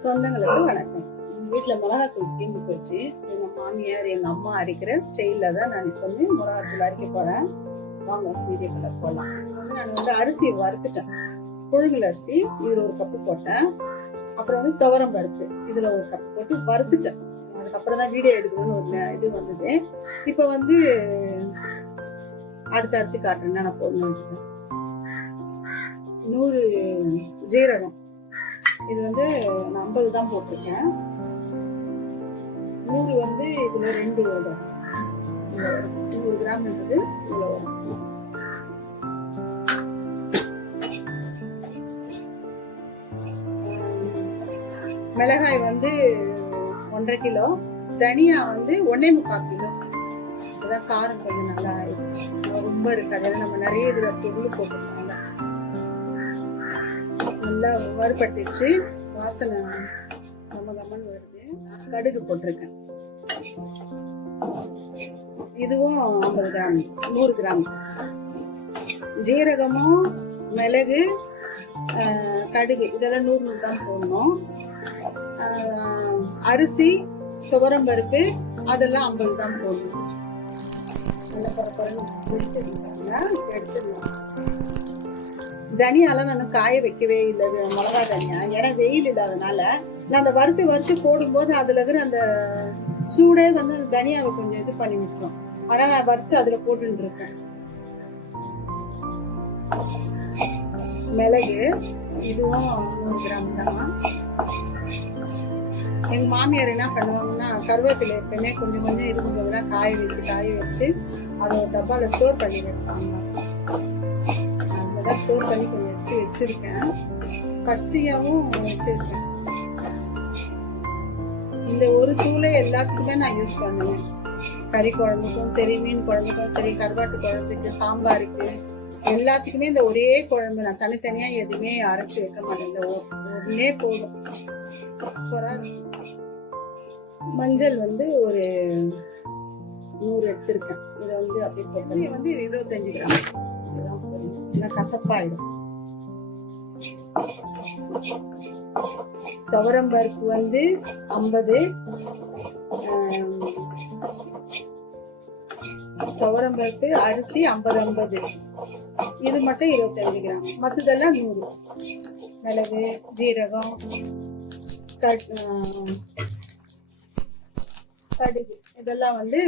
சொந்தங்களுக்கு வணக்கம் வீட்டில் மிளகாத்தூள் தீர்ந்து போச்சு எங்கள் மாமியார் எங்கள் அம்மா அரைக்கிற ஸ்டைலில் தான் நான் இப்போ வந்து மிளகாத்தூள் அரைக்க போகிறேன் வாங்க வீடியோக்குள்ள போகலாம் வந்து நான் வந்து அரிசி வறுத்துட்டேன். புழுங்கல் அரிசி இதில் ஒரு கப்பு போட்டேன். அப்புறம் வந்து துவரம் பருப்பு இதில் ஒரு கப்பு போட்டு வறுத்துட்டேன். அதுக்கப்புறம் தான் வீடியோ எடுக்கணும்னு ஒரு இது வந்தது. இப்போ வந்து அடுத்து அடுத்து காட்டுறேன். நான் போடணும் நூறு ஜீரகம். இது வந்து நான் ஐம்பது தான் போட்டிருக்கேன். நூறு வந்து இதுல ரெண்டு வரும். நூறு கிராம் நூறு கிராம்ன்றது வரும். மிளகாய் வந்து ஒன்றரை கிலோ. தனியா வந்து ஒன்னே முக்கால் கிலோ. அதான் காரம் கொஞ்சம் நல்லா இருக்கும் ரொம்ப இருக்காது. நம்ம நிறைய இதுல பொருள் போட்டிருக்காங்க நல்லா வறுபட்டுச்சு. வாசனை ரொம்ப கம்மன் வருது. கடுகு போட்டிருக்கேன். இதுவும் ஐம்பது கிராம் நூறு கிராம். ஜீரகமும் மிளகு கடுகு இதெல்லாம் நூறு நூறு கிராம் போடணும். அரிசி துவரம் பருப்பு அதெல்லாம் ஐம்பது கிராம் போடணும். நல்லா பரப்பரன்னு பிடிச்சிருக்காங்க தனியாலாம் நான் காய வைக்கவே இல்லை மிளகா தனியா? ஏன்னா வெயில் இல்லாதனால நான் அந்த வறுத்து வறுத்து போடும்போது அதுல இருக்கிற அந்த சூடே வந்து அந்த தனியாவை கொஞ்சம் இது பண்ணி விட்டுரும். அதனால நான் வறுத்து அதுல போட்டுட்டு இருக்கேன். மிளகு இதுவும் நூறு கிராம் தான். எங்க மாமியார் என்ன பண்ணுவாங்கன்னா கருவேப்பிலை எப்பவுமே கொஞ்சம் கொஞ்சம் இருக்கும்போதெல்லாம் காய வச்சு காய வச்சு அதை ஒரு டப்பால ஸ்டோர் பண்ணி வைப்பாங்க. தான் ஸ்டோர் பண்ணி கொஞ்சம் வச்சு வச்சுருக்கேன். பச்சையாவும் வச்சிருக்கேன். இந்த ஒரு தூளை எல்லாத்துக்குமே நான் யூஸ் பண்ணுவேன். கறி குழம்புக்கும் சரி மீன் குழம்புக்கும் சரி கருவாட்டு குழம்புக்கு சாம்பாருக்கு எல்லாத்துக்குமே இந்த ஒரே குழம்பு நான் தனித்தனியாக எதுவுமே அரைச்சி வைக்க மாட்டேன். இந்த போதும். மஞ்சள் வந்து ஒரு நூறு எடுத்திருக்கேன். இதை வந்து அப்படி போட்டு வந்து இருபத்தஞ்சு கிராம். இதுதான் கசப்பாயிடும் துவரம் பருப்பு வந்து ஐம்பது துவரம் பருப்பு அரிசி ஐம்பது ஐம்பது இது மட்டும் இருபத்தஞ்சு கிராம் மற்றதெல்லாம் நூறு மிளகு ஜீரகம் கட் கடுகு இதெல்லாம் வந்து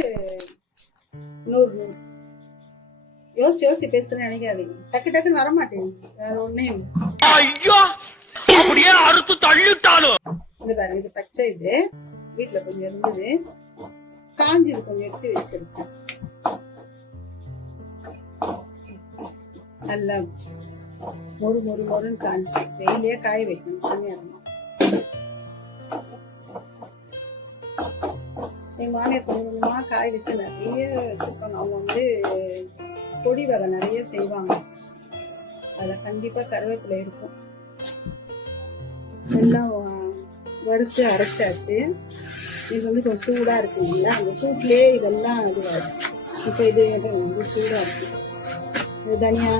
நூறு நூறு யோசி யோசி பேசுறேன்னு நினைக்காதீங்க. டக்கு டக்குன்னு வர மாட்டேங்குது வேற ஒண்ணே இல்லை. ஐயோ! அப்படியே அறுத்து தள்ளிட்டாலும். இது பாருங்க இது பச்சை இது. வீட்டுல கொஞ்சம் இருந்தது. காஞ்சது கொஞ்சம் எடுத்து வச்சிருக்கேன். நல்லா மொறு மொறு மொறுன்னு காஞ்சி வெயிலே காய வைக்கணும். தனியா இருந்தா எங்க மாமியார் கொஞ்சம் கொஞ்சமா காய வச்சு நிறைய வச்சிருக்கோம். அவங்க வந்து பொடி வகை நிறைய செய்வாங்க. அதுல கண்டிப்பா கருவேப்பிலை இருக்கும். எல்லாம் வறுத்து அரைச்சாச்சு. இது வந்து கொஞ்சம் சூடா இருக்குங்களா அந்த சூட்லயே இதெல்லாம் இதுவாகும் இப்போ இது இது வந்து சூடா இருக்கு. இது தனியா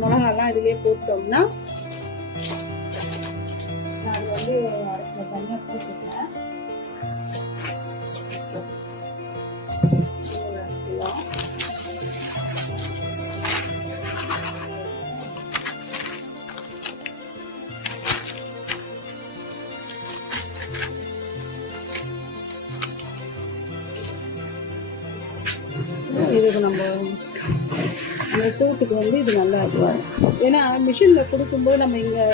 மிளகாலாம் இதுலயே போட்டோம்னா நான் வந்து அரை போட்டுக்கிறேன். இது நம்ம அந்த சூட்டுக்கு வந்து இது நல்லா இருக்கும். ஏன்னா மிஷினில் கொடுக்கும்போது நம்ம இங்கே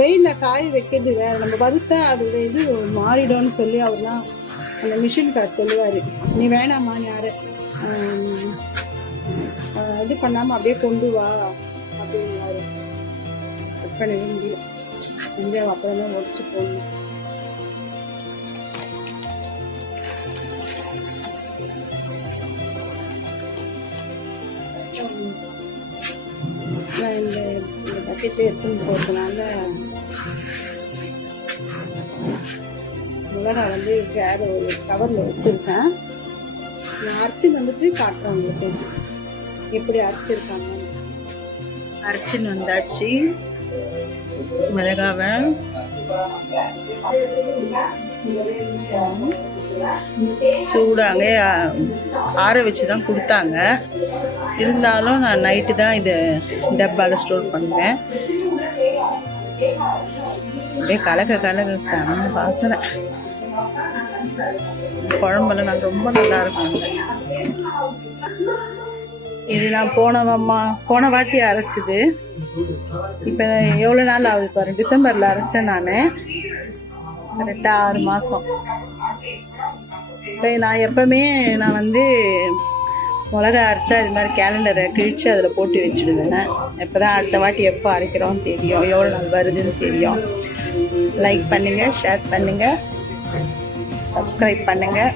வெயிலில் காய வைக்கிறது வேறு. நம்ம வறுத்தா அதோட இது மாறிடும்னு சொல்லி அவர்லாம் அந்த மிஷின்கார் சொல்லுவார். நீ வேணாம்மா யார் இது பண்ணாமல் அப்படியே கொண்டு வா அப்படின்னாரு கட் பண்ணவே முடியல இங்கே அப்புறம் தான் உடச்சி போகணும் இந்த எடுத்துன்னு போகிறதுனால மிளகாய் வந்து வேறு ஒரு கவரில் வச்சுருக்கேன். நான் அரைச்சின்னு வந்துட்டு காட்டுறேன் உங்களுக்கு. எப்படி அரைச்சிருக்காங்க அரைச்சின்னு வந்தாச்சு. மிளகாவை. சூடாங்க. ஆற வச்சு தான் கொடுத்தாங்க. இருந்தாலும் நான் நைட்டு தான் இதை டப்பாவில் ஸ்டோர் பண்ணுவேன். அப்படியே கலக்க கலக்க செம்ம வாசனை. குழம்புல நான் ரொம்ப நல்லா இருக்கும். இது நான் போனவம்மா போன வாட்டி அரைச்சது. இப்போ எவ்வளோ நாள் ஆகுது பாரு டிசம்பரில் அரைச்சேன் நான். கரெக்டாக ஆறு மாதம் இப்போ நான் எப்பவுமே நான் வந்து மிளகா அரைச்சா இது மாதிரி கேலண்டரை கிழிச்சு அதில் போட்டு வச்சுடுவேன். எப்போ தான் அடுத்த வாட்டி எப்போ அரைக்கிறோம் தெரியும். எவ்வளோ நாள் வருதுன்னு தெரியும். லைக் பண்ணுங்கள் ஷேர் பண்ணுங்கள் சப்ஸ்கிரைப் பண்ணுங்கள்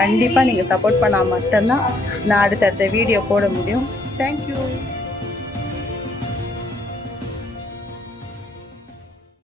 கண்டிப்பாக நீங்கள் சப்போர்ட் பண்ணால் மட்டும்தான் நான் அடுத்தடுத்த வீடியோ போட முடியும். தேங்க்யூ